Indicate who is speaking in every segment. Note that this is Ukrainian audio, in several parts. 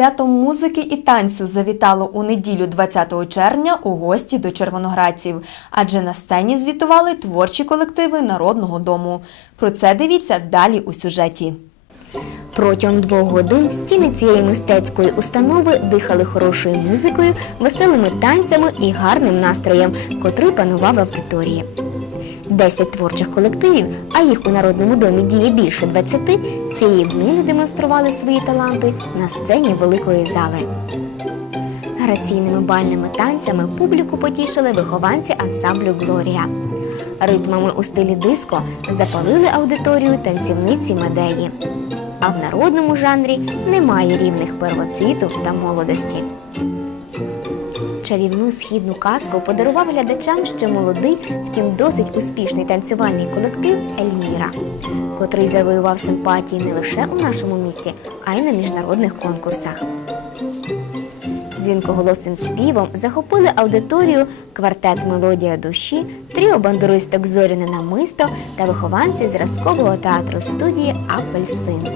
Speaker 1: свято музики і танцю завітало у неділю 20 червня у гості до червоноградців, адже на сцені звітували творчі колективи Народного дому. Про це дивіться далі у сюжеті.
Speaker 2: Протягом двох годин стіни цієї мистецької установи дихали хорошою музикою, веселими танцями і гарним настроєм, котрий панував в аудиторії. Десять творчих колективів, а їх у народному домі діє більше 20, цієї днини демонстрували свої таланти на сцені великої зали. Граційними бальними танцями публіку потішили вихованці ансамблю Глорія. Ритмами у стилі диско запалили аудиторію танцівниці медеї. А в народному жанрі немає рівних первоцвіту та молодості. Чарівну східну казку подарував глядачам ще молодий, втім досить успішний танцювальний колектив Ельміра, котрий завоював симпатії не лише у нашому місті, а й на міжнародних конкурсах. Дзвінкоголосим співом захопили аудиторію квартет Мелодія душі, тріо бандуристок Зоряне намисто та вихованці зразкового театру студії Апельсин.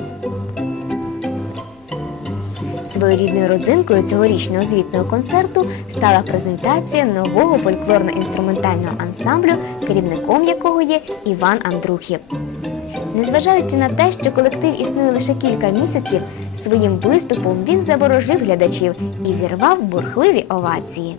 Speaker 2: Своєрідною родзинкою цьогорічного звітного концерту стала презентація нового фольклорно-інструментального ансамблю, керівником якого є Іван Андрухів. Незважаючи на те, що колектив існує лише кілька місяців, своїм виступом він заворожив глядачів і зірвав бурхливі овації.